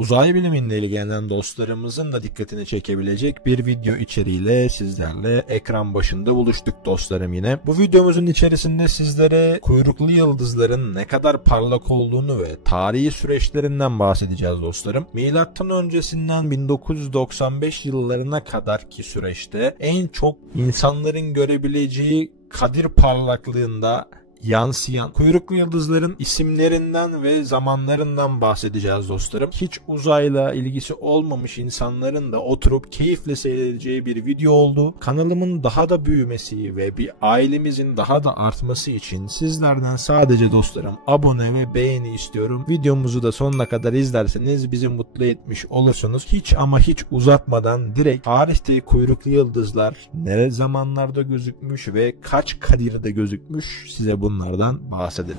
Uzay biliminde ilgilenen dostlarımızın da dikkatini çekebilecek bir video içeriğiyle sizlerle ekran başında buluştuk dostlarım yine. Bu videomuzun içerisinde sizlere kuyruklu yıldızların ne kadar parlak olduğunu ve tarihi süreçlerinden bahsedeceğiz dostlarım. Milattan öncesinden 1995 yıllarına kadarki süreçte en çok insanların görebileceği kadir parlaklığında yansıyan kuyruklu yıldızların isimlerinden ve zamanlarından bahsedeceğiz dostlarım. Hiç uzayla ilgisi olmamış insanların da oturup keyifle seyredeceği bir video oldu. Kanalımın daha da büyümesi ve bir ailemizin daha da artması için sizlerden sadece dostlarım abone ve beğeni istiyorum. Videomuzu da sonuna kadar izlerseniz bizi mutlu etmiş olursunuz. Hiç ama hiç uzatmadan direkt tarihte kuyruklu yıldızlar ne zamanlarda gözükmüş ve kaç kadirde gözükmüş size bunlardan bahsedelim.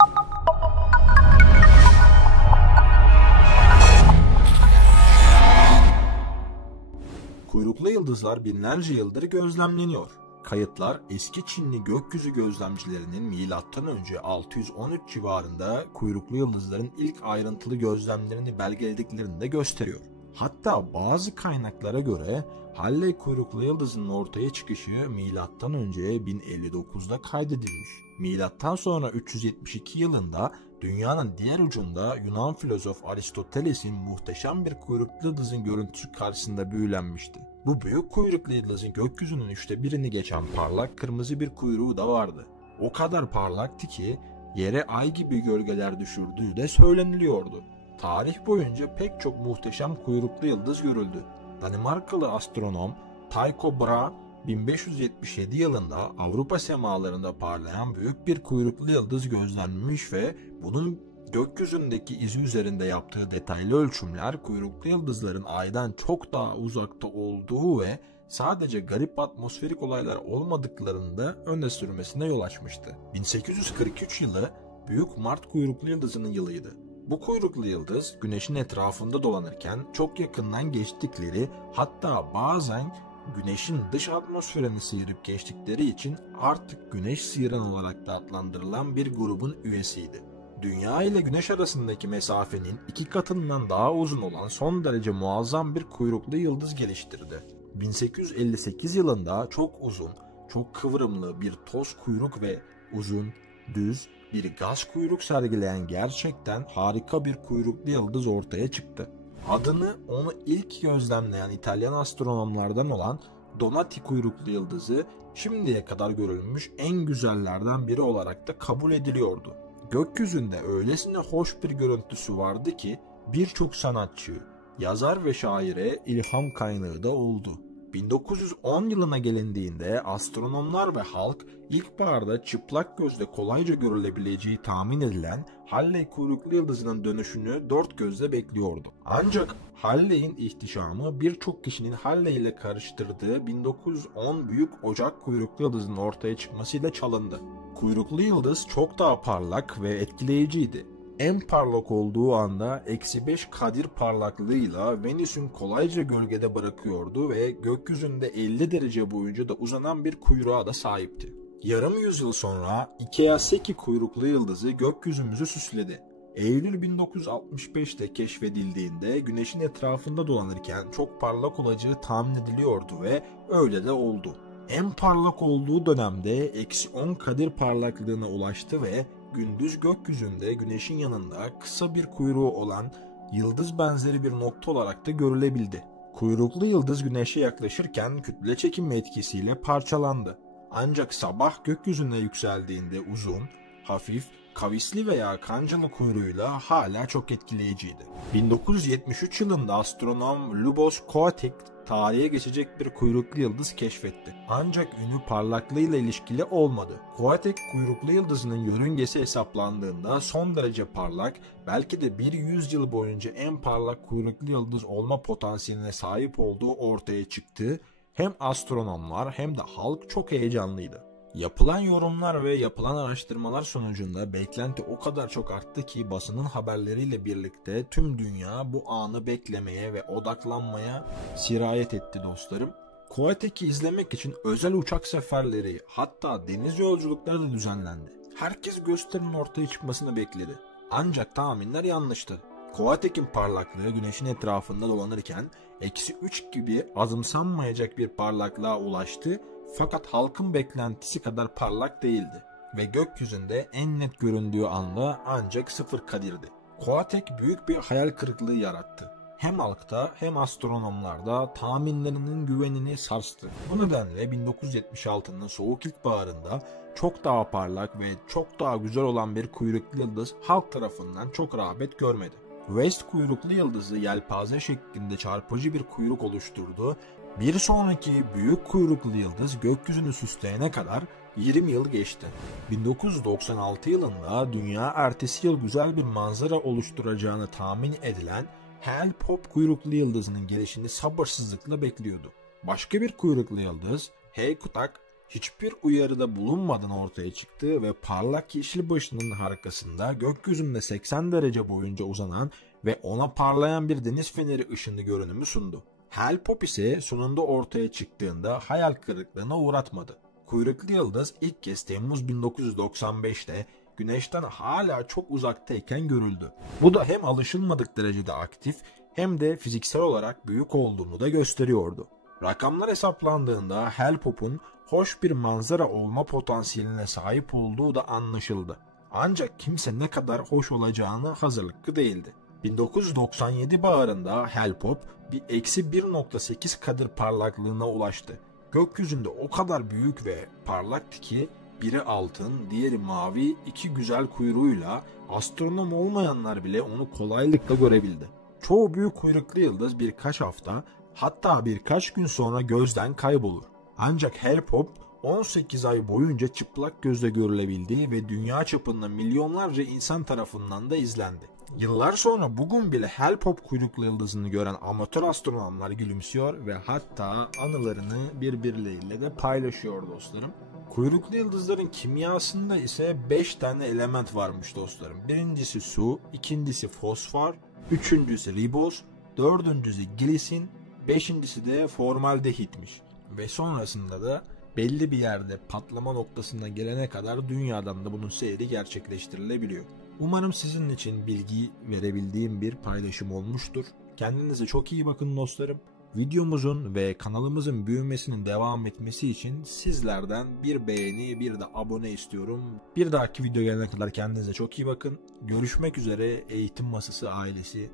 Kuyruklu yıldızlar binlerce yıldır gözlemleniyor. Kayıtlar eski Çinli gökyüzü gözlemcilerinin M.Ö. 613 civarında kuyruklu yıldızların ilk ayrıntılı gözlemlerini belgelediklerini de gösteriyor. Hatta bazı kaynaklara göre Halley kuyruklu yıldızının ortaya çıkışı M.Ö. 1059'da kaydedilmiş. Milattan sonra 372 yılında dünyanın diğer ucunda Yunan filozof Aristoteles'in muhteşem bir kuyruklu yıldızın görüntüsü karşısında büyülenmişti. Bu büyük kuyruklu yıldızın gökyüzünün 1/3'ini geçen parlak kırmızı bir kuyruğu da vardı. O kadar parlaktı ki yere ay gibi gölgeler düşürdüğü de söyleniliyordu. Tarih boyunca pek çok muhteşem kuyruklu yıldız görüldü. Danimarkalı astronom Tycho Brahe 1577 yılında Avrupa semalarında parlayan büyük bir kuyruklu yıldız gözlenmiş ve bunun gökyüzündeki izi üzerinde yaptığı detaylı ölçümler kuyruklu yıldızların aydan çok daha uzakta olduğu ve sadece garip atmosferik olaylar olmadıklarını da öne sürmesine yol açmıştı. 1843 yılı Büyük Mart kuyruklu yıldızının yılıydı. Bu kuyruklu yıldız Güneş'in etrafında dolanırken çok yakından geçtikleri, hatta bazen Güneş'in dış atmosferini sıyırıp geçtikleri için artık Güneş sıyıran olarak da adlandırılan bir grubun üyesiydi. Dünya ile Güneş arasındaki mesafenin 2 katından daha uzun olan son derece muazzam bir kuyruklu yıldız geliştirdi. 1858 yılında çok uzun, çok kıvrımlı bir toz kuyruk ve uzun, düz bir gaz kuyruk sergileyen gerçekten harika bir kuyruklu yıldız ortaya çıktı. Adını onu ilk gözlemleyen İtalyan astronomlardan olan Donati kuyruklu yıldızı şimdiye kadar görülmüş en güzellerden biri olarak da kabul ediliyordu. Gökyüzünde öylesine hoş bir görüntüsü vardı ki birçok sanatçı, yazar ve şaire ilham kaynağı da oldu. 1910 yılına gelindiğinde astronomlar ve halk ilkbaharda çıplak gözle kolayca görülebileceği tahmin edilen Halley kuyruklu yıldızının dönüşünü dört gözle bekliyordu. Ancak Halley'in ihtişamı birçok kişinin Halley ile karıştırdığı 1910 Büyük Ocak kuyruklu yıldızının ortaya çıkmasıyla çalındı. Kuyruklu yıldız çok daha parlak ve etkileyiciydi. En parlak olduğu anda -5 kadir parlaklığıyla Venüs'ün kolayca gölgede bırakıyordu ve gökyüzünde 50 derece boyunca da uzanan bir kuyruğa da sahipti. Yarım yüzyıl sonra Ikea Seki kuyruklu yıldızı gökyüzümüzü süsledi. Eylül 1965'te keşfedildiğinde Güneş'in etrafında dolanırken çok parlak olacağı tahmin ediliyordu ve öyle de oldu. En parlak olduğu dönemde -10 kadir parlaklığına ulaştı ve gündüz gökyüzünde Güneş'in yanında kısa bir kuyruğu olan yıldız benzeri bir nokta olarak da görülebildi. Kuyruklu yıldız Güneş'e yaklaşırken kütle çekimi etkisiyle parçalandı. Ancak sabah gökyüzüne yükseldiğinde uzun, hafif, kavisli veya kancalı kuyruğuyla hala çok etkileyiciydi. 1973 yılında astronom Lubos Koatek tarihe geçecek bir kuyruklu yıldız keşfetti. Ancak ünü parlaklığıyla ilişkili olmadı. Koatek kuyruklu yıldızının yörüngesi hesaplandığında son derece parlak, belki de bir yüzyıl boyunca en parlak kuyruklu yıldız olma potansiyeline sahip olduğu ortaya çıktı. Hem astronomlar hem de halk çok heyecanlıydı. Yapılan yorumlar ve yapılan araştırmalar sonucunda beklenti o kadar çok arttı ki basının haberleriyle birlikte tüm dünya bu anı beklemeye ve odaklanmaya sirayet etti dostlarım. Koatek'i izlemek için özel uçak seferleri, hatta deniz yolculukları da düzenlendi. Herkes gösterinin ortaya çıkmasını bekledi. Ancak tahminler yanlıştı. Koatek'in parlaklığı güneşin etrafında dolanırken -3 gibi azımsanmayacak bir parlaklığa ulaştı, fakat halkın beklentisi kadar parlak değildi ve gökyüzünde en net göründüğü anda ancak 0 kadirdi. Koatek büyük bir hayal kırıklığı yarattı. Hem halkta hem astronomlarda tahminlerinin güvenini sarstı. Bu nedenle 1976'nın soğuk ilkbaharında çok daha parlak ve çok daha güzel olan bir kuyruklu yıldız halk tarafından çok rağbet görmedi. West kuyruklu yıldızı yelpaze şeklinde çarpıcı bir kuyruk oluşturdu. Bir sonraki büyük kuyruklu yıldız gökyüzünü süsleyene kadar 20 yıl geçti. 1996 yılında dünya ertesi yıl güzel bir manzara oluşturacağını tahmin edilen Hale-Bopp kuyruklu yıldızının gelişini sabırsızlıkla bekliyordu. Başka bir kuyruklu yıldız, Hyakutake, hiçbir uyarıda bulunmadan ortaya çıktı ve parlak yeşil başının arkasında gökyüzünde 80 derece boyunca uzanan ve ona parlayan bir deniz feneri ışını görünümü sundu. Hale-Bopp ise sonunda ortaya çıktığında hayal kırıklığına uğratmadı. Kuyruklu yıldız ilk kez Temmuz 1995'te Güneş'ten hala çok uzaktayken görüldü. Bu da hem alışılmadık derecede aktif hem de fiziksel olarak büyük olduğunu da gösteriyordu. Rakamlar hesaplandığında Hale-Bopp'un hoş bir manzara olma potansiyeline sahip olduğu da anlaşıldı. Ancak kimse ne kadar hoş olacağını hazırlıklı değildi. 1997 baharında Hale-Bopp bir -1.8 kadir parlaklığına ulaştı. Gökyüzünde o kadar büyük ve parlaktı ki biri altın, diğeri mavi, iki güzel kuyruğuyla astronom olmayanlar bile onu kolaylıkla görebildi. Çoğu büyük kuyruklu yıldız birkaç hafta, hatta birkaç gün sonra gözden kaybolur. Ancak Hale-Bopp 18 ay boyunca çıplak gözle görülebildi ve dünya çapında milyonlarca insan tarafından da izlendi. Yıllar sonra bugün bile Hale-Bopp kuyruklu yıldızını gören amatör astronomlar gülümsüyor ve hatta anılarını birbirleriyle de paylaşıyor dostlarım. Kuyruklu yıldızların kimyasında ise 5 tane element varmış dostlarım. Birincisi su, ikincisi fosfor, üçüncüsü riboz, dördüncüsü glisin, beşincisi de formaldehitmiş. Ve sonrasında da belli bir yerde patlama noktasına gelene kadar dünyadan da bunun seyri gerçekleştirilebiliyor. Umarım sizin için bilgi verebildiğim bir paylaşım olmuştur. Kendinize çok iyi bakın dostlarım. Videomuzun ve kanalımızın büyümesinin devam etmesi için sizlerden bir beğeni, bir de abone istiyorum. Bir dahaki video gelene kadar kendinize çok iyi bakın. Görüşmek üzere Eğitim Masası ailesi.